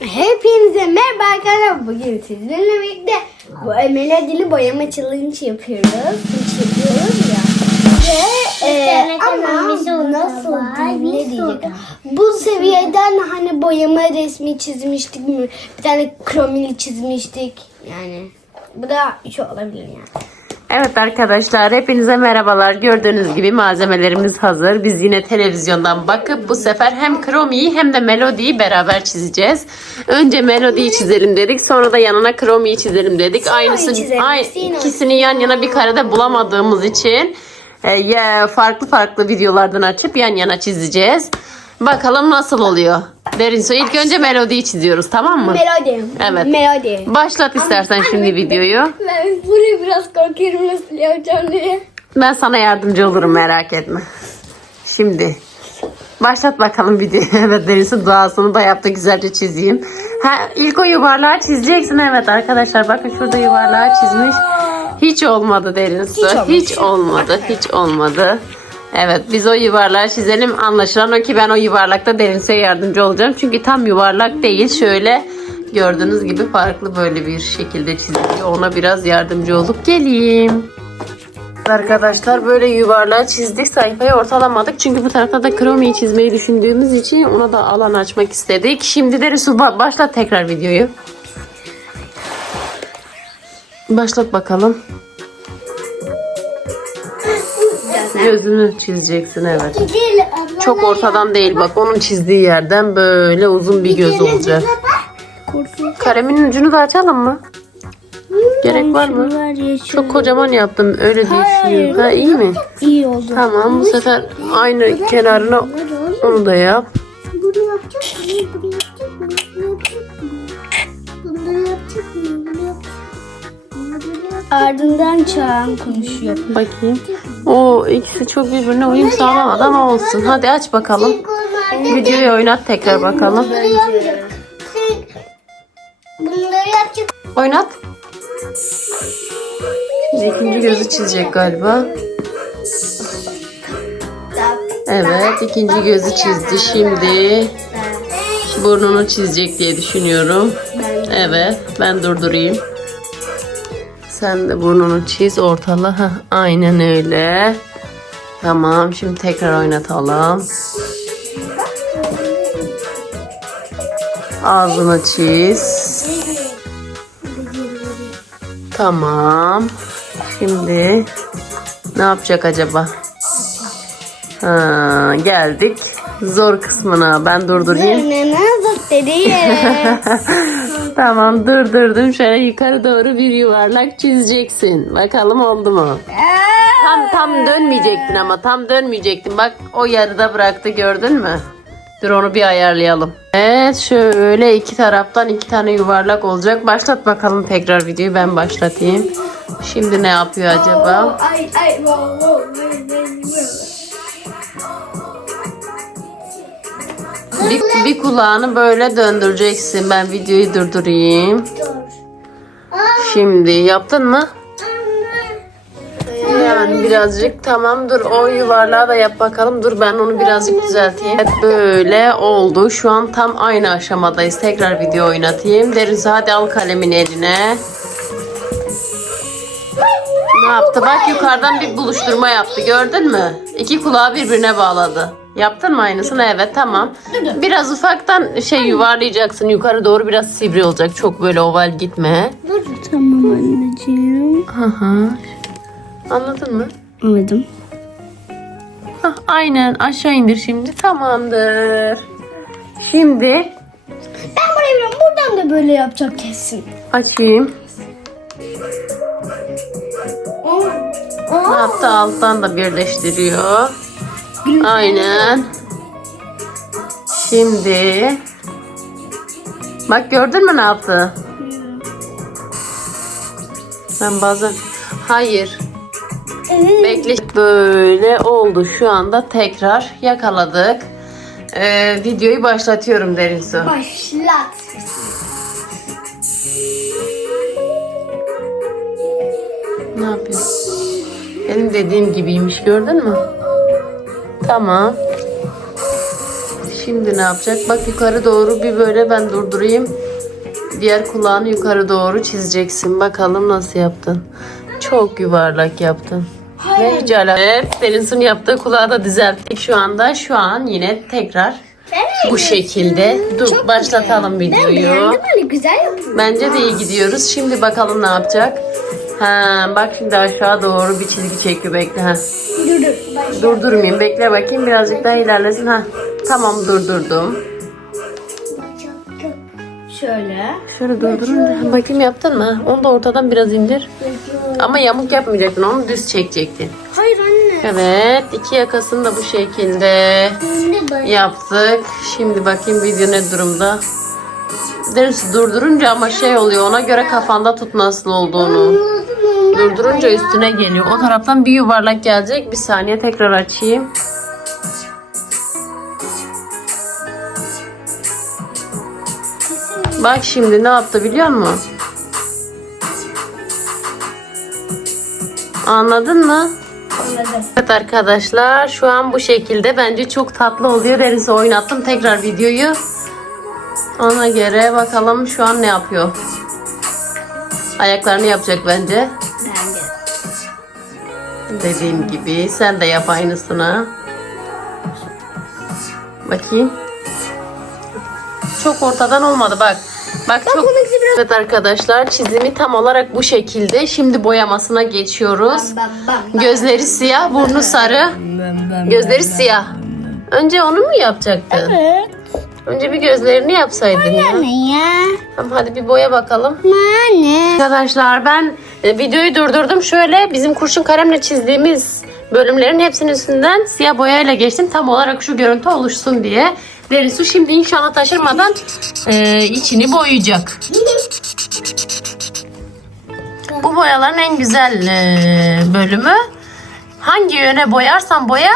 Hepinize merhaba arkadaşlar. Bugün sizinle birlikte bu melodili boyama challenge yapıyoruz. Hiç yapıyoruz ya. Ve e, ama nasıl ne diyecek? Bu seviyeden hani boyama resmi çizmiştik mi? Bir tane kromili çizmiştik. Yani bu da şu olabilir yani. Evet arkadaşlar hepinize merhabalar. Gördüğünüz gibi malzemelerimiz hazır. Biz yine televizyondan bakıp bu sefer hem Chrome'yi hem de Melody'yi beraber çizeceğiz. Önce Melody'yi çizelim dedik. Sonra da yanına Chrome'yi çizelim dedik. Aynısı çizelim, ay, ikisini yan yana bir karede bulamadığımız için e, ya farklı farklı videolardan açıp yan yana çizeceğiz. Bakalım nasıl oluyor. Derin su ilk önce Melody'yi çiziyoruz tamam mı? Melodi. Evet. Melodi. Başlat istersen şimdi videoyu. Ben burayı biraz korkuyorum nasıl yapacağım diye. Ben sana yardımcı olurum merak etme. Şimdi başlat bakalım videoyu. Evet Deniz'in duasını da yaptı güzelce çizeyim. Ha, ilk o yuvarlağı çizeceksin. Evet arkadaşlar bakın şurada yuvarlağı çizmiş. Hiç olmadı Derin Su. olmamış. Hiç olmadı. Hiç olmadı. Evet biz o yuvarlağı çizelim. Anlaşılan o ki ben o yuvarlakta Su'ya yardımcı olacağım. Çünkü tam yuvarlak değil. Şöyle gördüğünüz gibi farklı böyle bir şekilde çiziliyor. Ona biraz yardımcı olup geleyim. Arkadaşlar böyle yuvarlağı çizdik sayfayı ortalamadık çünkü bu tarafta da kromiyi çizmeyi düşündüğümüz için ona da alan açmak istedik. Şimdi de su ba- başlat tekrar videoyu. Başlat bakalım. Gözünü çizeceksin evet. Çok ortadan değil bak onun çizdiği yerden böyle uzun bir göz olacak. Karemin ucunu da açalım mı? Gerek var mı? Çok kocaman yaptım öyle düşünüyorum. Ha iyi mi? İyi oldu. Tamam bu sefer aynı kenarına onu da yap. Bunu yapacak mıyım? Bunu yapacak mıyım? Bunu yapacak mıyım? Bunu yapacak mıyım? Bunu yapacak mıyım? Ardından Çağan konuşuyor. Bakayım. O ikisi çok birbirine uyum sağlamadı ama olsun. Hadi aç bakalım. Videoyu oynat tekrar bakalım. Bunları yapacak. Oynat. İkinci gözü çizecek galiba. Evet ikinci gözü çizdi. Şimdi burnunu çizecek diye düşünüyorum. Evet ben durdurayım. Sen de burnunu çiz ortala. Heh, aynen öyle. Tamam şimdi tekrar oynatalım. Ağzını çiz. Tamam. Şimdi ne yapacak acaba? Ha, geldik. Zor kısmına ben durdurayım. Tamam durdurdum. Şöyle yukarı doğru bir yuvarlak çizeceksin. Bakalım oldu mu? Tam tam dönmeyecektin ama tam dönmeyecektin. Bak o yarıda bıraktı gördün mü? Dur onu bir ayarlayalım. Evet şöyle iki taraftan iki tane yuvarlak olacak. Başlat bakalım tekrar videoyu ben başlatayım. Şimdi ne yapıyor acaba? Bir, bir kulağını böyle döndüreceksin. Ben videoyu durdurayım. Şimdi yaptın mı? Yani birazcık tamam dur o yuvarlağı da yap bakalım. Dur ben onu birazcık düzelteyim. Evet böyle oldu. Şu an tam aynı aşamadayız. Tekrar video oynatayım. Deriz hadi al kalemin eline. Ne yaptı? Bak yukarıdan bir buluşturma yaptı. Gördün mü? İki kulağı birbirine bağladı. Yaptın mı aynısını? Evet tamam. Biraz ufaktan şey yuvarlayacaksın. Yukarı doğru biraz sivri olacak. Çok böyle oval gitme. Tamam anneciğim. Hı hı. Anladın mı? Anladım. Hah, aynen aşağı indir şimdi. Tamamdır. Şimdi Ben burayı biliyorum. Buradan da böyle yapacak kesin. açayım. Ne yaptı? Alttan da birleştiriyor. Aynen. Şimdi Bak gördün mü ne yaptı? Ben bazen Hayır. Bekle. Böyle oldu. Şu anda tekrar yakaladık. Ee, videoyu başlatıyorum derin su. Başlat. Ne yapıyorsun? Benim dediğim gibiymiş gördün mü? Tamam. Şimdi ne yapacak? Bak yukarı doğru bir böyle ben durdurayım. Diğer kulağını yukarı doğru çizeceksin. Bakalım nasıl yaptın. Çok yuvarlak yaptın. Hiç ala- Evet, Pelin'in yaptığı kulağı da düzelttik şu anda. Şu an yine tekrar bu şekilde. Dur başlatalım videoyu. Beğendim hani güzel yaptın. Bence de iyi gidiyoruz. Şimdi bakalım ne yapacak. Ha, bak şimdi aşağı doğru bir çizgi çekiyor bekle. Ha. Dur dur. Durdurmayayım. Bekle bakayım birazcık daha ilerlesin. Ha. Tamam durdurdum. Şöyle. Şöyle durdurunca bakayım yaptın mı? Onu da ortadan biraz indir. Ama yamuk yapmayacaktın. Onu düz çekecektin. Hayır anne. Evet. iki yakasını da bu şekilde yaptık. Şimdi bakayım video ne durumda. Deniz durdurunca ama şey oluyor. Ona göre kafanda tut nasıl olduğunu. Durdurunca üstüne geliyor. O taraftan bir yuvarlak gelecek. Bir saniye tekrar açayım. Bak şimdi ne yaptı biliyor musun? Anladın mı? Anladım. Evet arkadaşlar şu an bu şekilde bence çok tatlı oluyor. Deniz'e oynattım tekrar videoyu. Ona göre bakalım şu an ne yapıyor. Ayaklarını yapacak bence. Bence. Dediğim gibi sen de yap aynısını. Bakayım. Çok ortadan olmadı bak. Bak çok Evet arkadaşlar çizimi tam olarak bu şekilde. Şimdi boyamasına geçiyoruz. Bam bam. Gözleri siyah, burnu sarı. Gözleri siyah. Önce onu mu yapacaktın? Evet. Önce bir gözlerini yapsaydın ya. Ne ya? Tamam hadi bir boya bakalım. Anne. Arkadaşlar ben e, videoyu durdurdum. Şöyle bizim kurşun kalemle çizdiğimiz bölümlerin hepsinin üstünden siyah boyayla geçtim. Tam olarak şu görüntü oluşsun diye. Derisu şimdi inşallah taşırmadan e, içini boyayacak. Bu boyaların en güzel e, bölümü hangi yöne boyarsan boya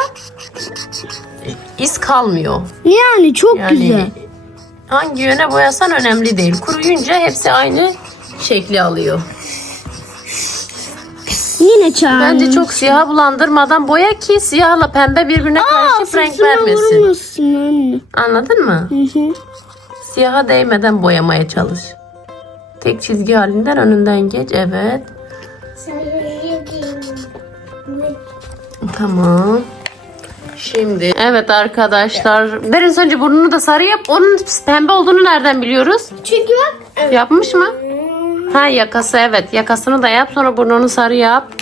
iz kalmıyor. Yani çok Yani hangi yöne boyasan önemli değil. Kuruyunca hepsi aynı şekli alıyor. Yine çağır. Bence çok siyah bulandırmadan boya ki siyahla pembe birbirine karışıp renk vermesin. Anne. Anladın mı? Hı hı. Siyaha değmeden boyamaya çalış. Tek çizgi halinden önünden geç. Evet. Tamam. Şimdi evet arkadaşlar. Derin önce burnunu da sarı yap. Onun pembe olduğunu nereden biliyoruz? Çünkü bak. Yapmış mı? Ha yakası evet. Yakasını da yap. Sonra burnunu sarı yap.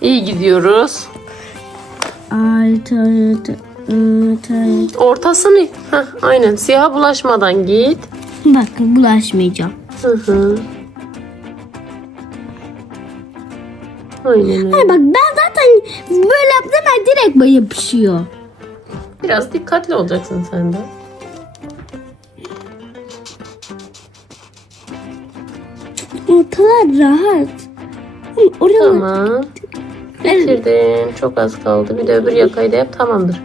İyi gidiyoruz. Ortasını Heh, aynen siyaha bulaşmadan git. Bak bulaşmayacağım. Hı hı. Aynen öyle. Ay bak ben zaten böyle direkt böyle yapışıyor. Biraz dikkatli olacaksın sen de. Ortalar rahat. Oraya Tamam. Bitirdin. Çok az kaldı. Bir de öbür yakayı da yap. Tamamdır.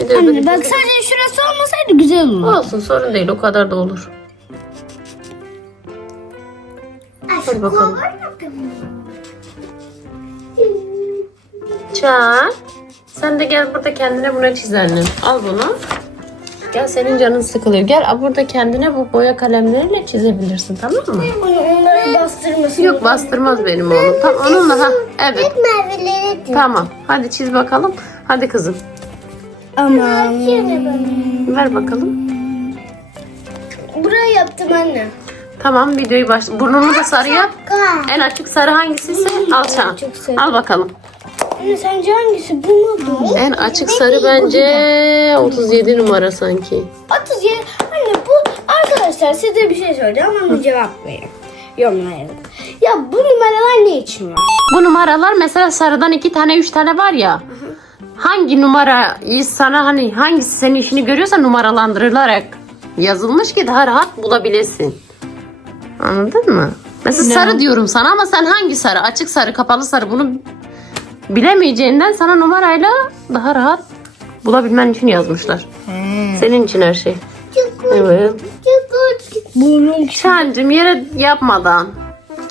Bir de öbür Anne bak sadece şurası olmasaydı güzel olur. Olsun sorun değil. O kadar da olur. Hadi bakalım. Çağ. Sen de gel burada kendine buna çiz annem. Al bunu. Gel senin canın sıkılıyor. Gel a, burada kendine bu boya kalemleriyle çizebilirsin tamam mı? Onları bastırmasın. Yok bastırmaz benim oğlum. Tamam onunla ha. Evet. Merve'lere Tamam. Hadi çiz bakalım. Hadi kızım. Aman. Ver bakalım. Buraya yaptım anne. Tamam videoyu baş... Burnunu da sarı yap. En açık sarı hangisiyse al Çağ. çok sarı. Al bakalım. Anne sence hangisi? Bu mu? Bu. En açık sarı bence 37 numara sanki. 37. Anne bu arkadaşlar size bir şey söyleyeceğim ama cevap verin. Yorumlara yazın. Ya bu numaralar ne için var? Bu numaralar mesela sarıdan iki tane üç tane var ya. Hangi numarayı sana hani hangisi senin işini görüyorsa numaralandırılarak yazılmış ki daha rahat bulabilesin. Anladın mı? Mesela sarı diyorum sana ama sen hangi sarı? Açık sarı, kapalı sarı bunu bilemeyeceğinden sana numarayla daha rahat bulabilmen için yazmışlar. Senin için her şey. Evet. Bunun Çağancığım yere yapmadan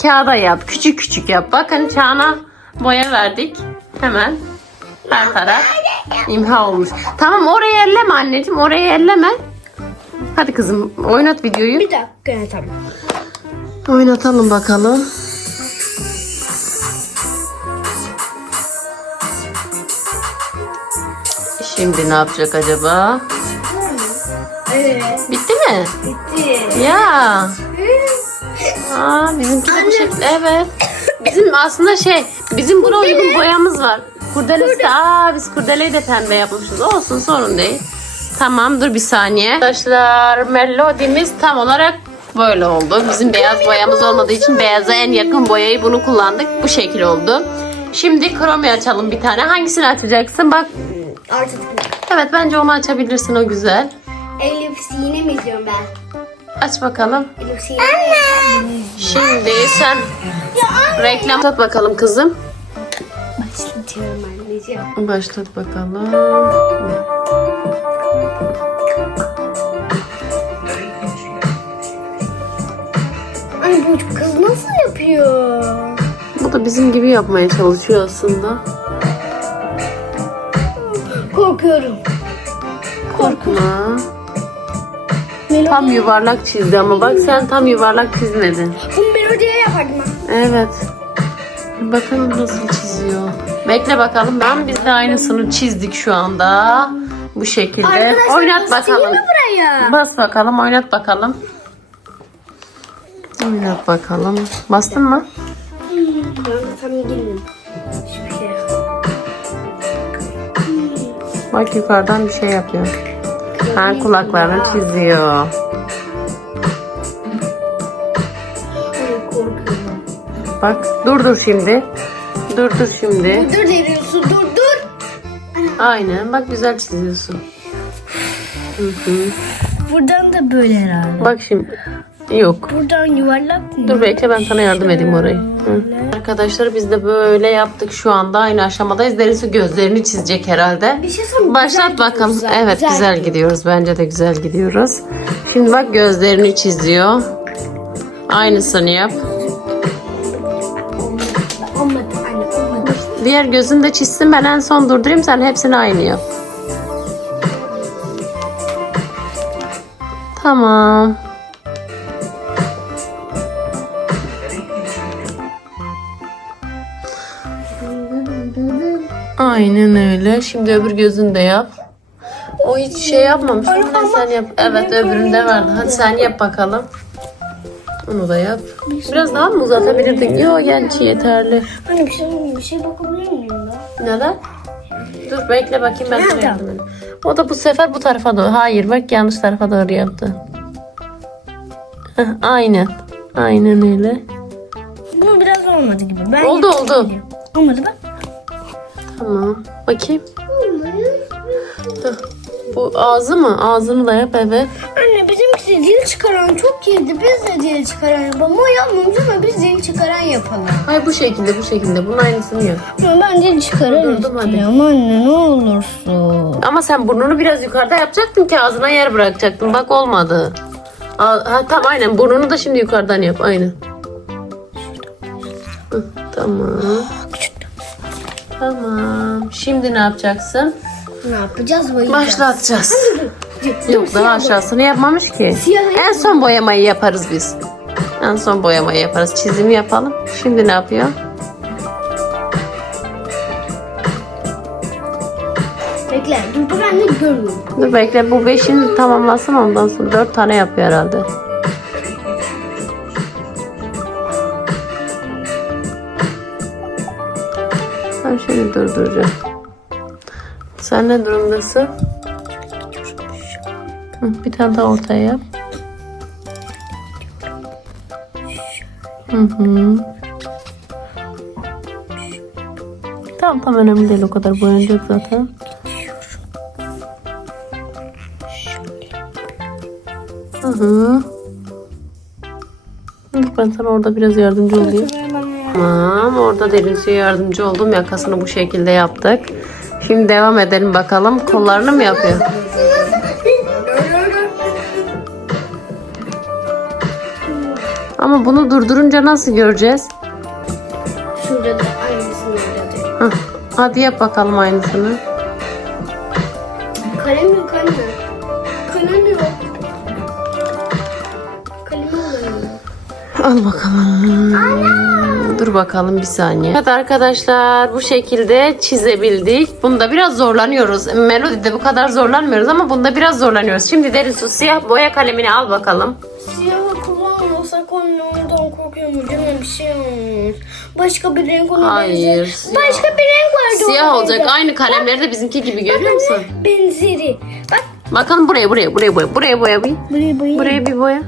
kağıda yap. Küçük küçük yap. Bak hani Çağan'a boya verdik. Hemen her taraf İmha olmuş. Tamam orayı elleme anneciğim. Orayı elleme. Hadi kızım oynat videoyu. Bir dakika tamam. Oynatalım bakalım. Şimdi ne yapacak acaba? Evet. Bitti mi? Bitti. Ya. Aa, bizimki de bu şekilde. Evet. Bizim aslında şey, bizim buna uygun boyamız var. Kurdelesi de, aa biz kurdeleyi de pembe yapmışız. Olsun sorun değil. Tamam dur bir saniye. Arkadaşlar melodimiz tam olarak böyle oldu. Bizim beyaz boyamız olmadığı için beyaza en yakın boyayı bunu kullandık. Bu şekil oldu. Şimdi kromi açalım bir tane. Hangisini açacaksın? Bak Artık evet bence onu açabilirsin o güzel. Elif Sine mi izliyorum ben? Aç bakalım. Elif Sine. Şimdi sen reklam tut bakalım kızım. Başlatıyorum anneciğim. Başlat bakalım. Ay bu kız nasıl yapıyor? Bu da bizim gibi yapmaya çalışıyor aslında. Korkuyorum. Korkma. Melodi. Tam yuvarlak çizdi ama bak sen tam yuvarlak çizmedin. Bunu melodiye yapardım ben. Evet. Bakalım nasıl çiziyor. Bekle bakalım. Ben biz de aynısını çizdik şu anda. Bu şekilde. Arkadaşlar oynat bakalım. buraya? Bas bakalım, oynat bakalım. Oynat bakalım. Bastın mı? Ben de tam girmedim. Bak yukarıdan bir şey yapıyor. Ha kulaklarını çiziyor. Bak dur dur şimdi. Dur dur şimdi. Dur deriyorsun dur dur. Aynen bak güzel çiziyorsun. Hı hı. Buradan da böyle herhalde. Bak şimdi. Yok. Buradan yuvarlak mı? Dur bekle ben sana yardım edeyim orayı. Hı. Arkadaşlar biz de böyle yaptık şu anda aynı aşamadayız. Derisi gözlerini çizecek herhalde. Bir şey mi? Başlat Güzel bakalım. ha, evet güzel, gidiyoruz. Bence de güzel gidiyoruz. Şimdi bak gözlerini çiziyor. Aynısını yap. Diğer gözünü de çizsin ben en son durdurayım sen hepsini aynı yap. Tamam. Aynen öyle. Şimdi öbür gözünü de yap. O hiç şey yapmamış. Da sen yap. Evet öbüründe vardı. Hadi sen yap bakalım. Onu da yap. Biraz daha mı uzatabilirdin? Yok genç yeterli. Anne bir şey, bir şey bakabilir miyim ben? Neden? Dur bekle bakayım ben sana yardım edeyim. O da bu sefer bu tarafa doğru. Hayır bak yanlış tarafa doğru yaptı. Heh, aynen. Aynen öyle. Bu biraz olmadı gibi. Ben Oldu oldu. Olmadı bak. Tamam. Bakayım. Dur. Bu ağzı mı? Ağzını da yap evet. Anne bizimkisi dil çıkaran çok iyiydi. Biz de dil çıkaran yapalım. O yapmamış ama biz dil çıkaran yapalım. Hayır bu şekilde bu şekilde. Bunun aynısını yap. Ama ben dil çıkaran Durdurdum, hadi. istiyorum anne ne olursun. Ama sen burnunu biraz yukarıda yapacaktın ki ağzına yer bırakacaktın. Bak olmadı. Aa, ha, tamam aynen. Burnunu da şimdi yukarıdan yap. Aynen. Hı, tamam. Tamam. Şimdi ne yapacaksın? Ne yapacağız boyayacağız. Başlatacağız. Yok daha aşağısını yapmamış ki. En son boyamayı yaparız biz. En son boyamayı yaparız. Çizimi yapalım. Şimdi ne yapıyor? Bekle dur dur anne görmüyorum. Dur bekle bu beşini tamamlasın ondan sonra dört tane yapıyor herhalde. Şöyle durduracağım. Sen ne durumdasın? Hı, Bir tane daha ortaya yap. Hı hı. Tamam tamam önemli değil o kadar boyanacak zaten. Hı hı. Dur ben sana orada biraz yardımcı olayım. Tamam. Orada Deniz'e şey yardımcı oldum. Yakasını bu şekilde yaptık. Şimdi devam edelim bakalım. Kollarını mı yapıyor? Ama bunu durdurunca nasıl göreceğiz? Şurada da aynısını yapacağım. Hadi yap bakalım aynısını. Kalem yok anne. Kalem yok. Kalem yok. Al bakalım. Anne. Dur bakalım bir saniye. Evet arkadaşlar bu şekilde çizebildik. Bunda biraz zorlanıyoruz. Melodide bu kadar zorlanmıyoruz ama bunda biraz zorlanıyoruz. Şimdi derin su siyah boya kalemini al bakalım. Siyahı kullanmasak ondan korkuyorum. Canım bir şey olmuş. Başka bir renk ona Hayır, siyah. Başka bir renk vardı Siyah olacak. Aynı kalemleri de bizimki gibi görüyor musun? Benzeri. Bak Bakalım buraya buraya buraya boya. Buraya boya bir. buraya buraya. Buraya bir boya.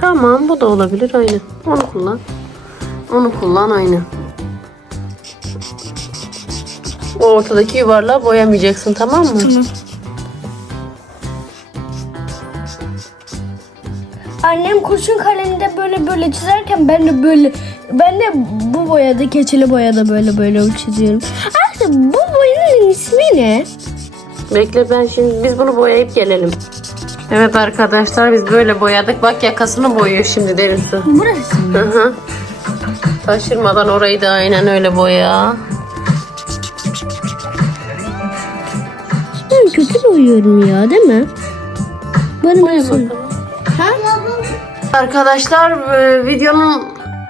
Tamam bu da olabilir aynı. Onu kullan. Onu kullan aynı. O ortadaki yuvarlağı boyamayacaksın tamam mı? Tamam. Annem kurşun kalemde böyle böyle çizerken ben de böyle ben de bu boyada keçeli boyada böyle böyle çiziyorum. Artık bu boyanın ismi ne? Bekle ben şimdi biz bunu boyayıp gelelim. Evet arkadaşlar biz böyle boyadık. Bak yakasını boyuyor şimdi derin su. Burası. Hı hı. Taşırmadan orayı da aynen öyle boya. Ben kötü boyuyorum ya değil mi? Bana Boya bakalım. Ha? Arkadaşlar e, videonun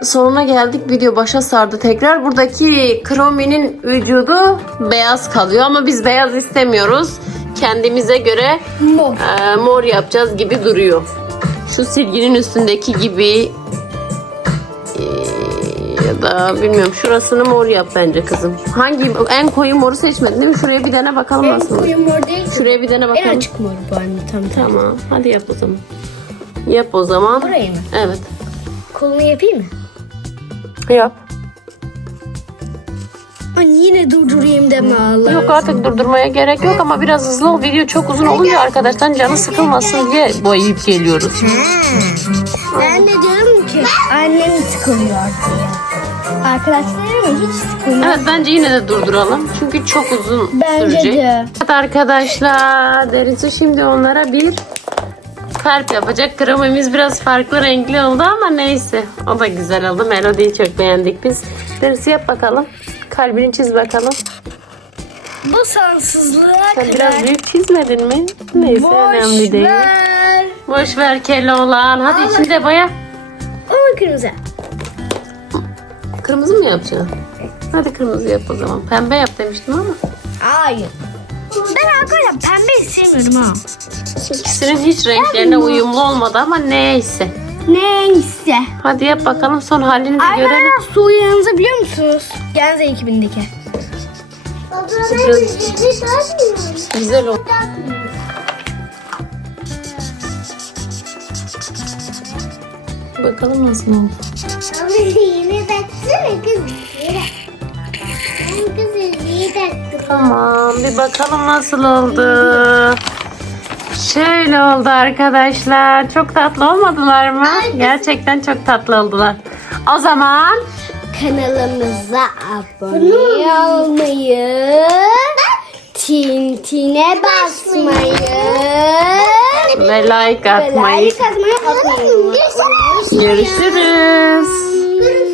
sonuna geldik. Video başa sardı tekrar. Buradaki krominin vücudu beyaz kalıyor ama biz beyaz istemiyoruz. Kendimize göre Mor. e, mor yapacağız gibi duruyor. Şu silginin üstündeki gibi e, ya da bilmiyorum şurasını mor yap bence kızım. Hangi en koyu moru seçmedin değil mi? Şuraya bir dene bakalım En nasıl. koyu mor değil. Şuraya bir dene En bakalım. açık mor bu anne tam tam. Tamam. Hadi yap o zaman. Yap o zaman. Burayı mı? Evet. Kolunu yapayım mı? Yap. Anne yine durdurayım deme Allah. Yok artık durdurmaya gerek yok ama biraz hızlı ol. Video çok uzun olunca arkadaştan canı sıkılmasın diye boyayıp geliyoruz. Ben de diyorum ki annem sıkılıyor diye. Arkadaşlarım hiç sıkılmıyor. Evet bence yine de durduralım. Çünkü çok uzun Bence sürecek. de. Evet arkadaşlar. Derinsu şimdi onlara bir kalp yapacak. Kremimiz biraz farklı renkli oldu ama neyse. O da güzel oldu. Melodiyi çok beğendik biz. Derinsu yap bakalım. Kalbini çiz bakalım. Bu sansızlığa Sen kadar biraz büyük çizmedin mi? Neyse önemli boş değil. ver. Boş ver Keloğlan. Hadi içinde boya. Ama kırmızı. Kırmızı mı yapacaksın? Hadi kırmızı yap o zaman. Pembe yap demiştim ama. Hayır. Ben arkadaşlar pembe istemiyorum ha. İkisinin hiç renklerine uyumlu olmadı ama neyse. Neyse. Hadi yap bakalım son halini de görelim. Arkadaşlar su uyanınızı biliyor musunuz? Genze 2000'deki. Baba ben bir sormuyorum. Güzel oldu. Bakalım nasıl oldu. Ama yine baksana kız. Yine. Kızı iyi baktım. Tamam bir bakalım nasıl oldu. Şöyle oldu arkadaşlar. Çok tatlı olmadılar mı? Gerçekten çok tatlı oldular. O zaman Kanalımıza abone olmayı, tintine basmayı ve like ve atmayı like atmayı unutmayın. görüşürüz. Kırmızı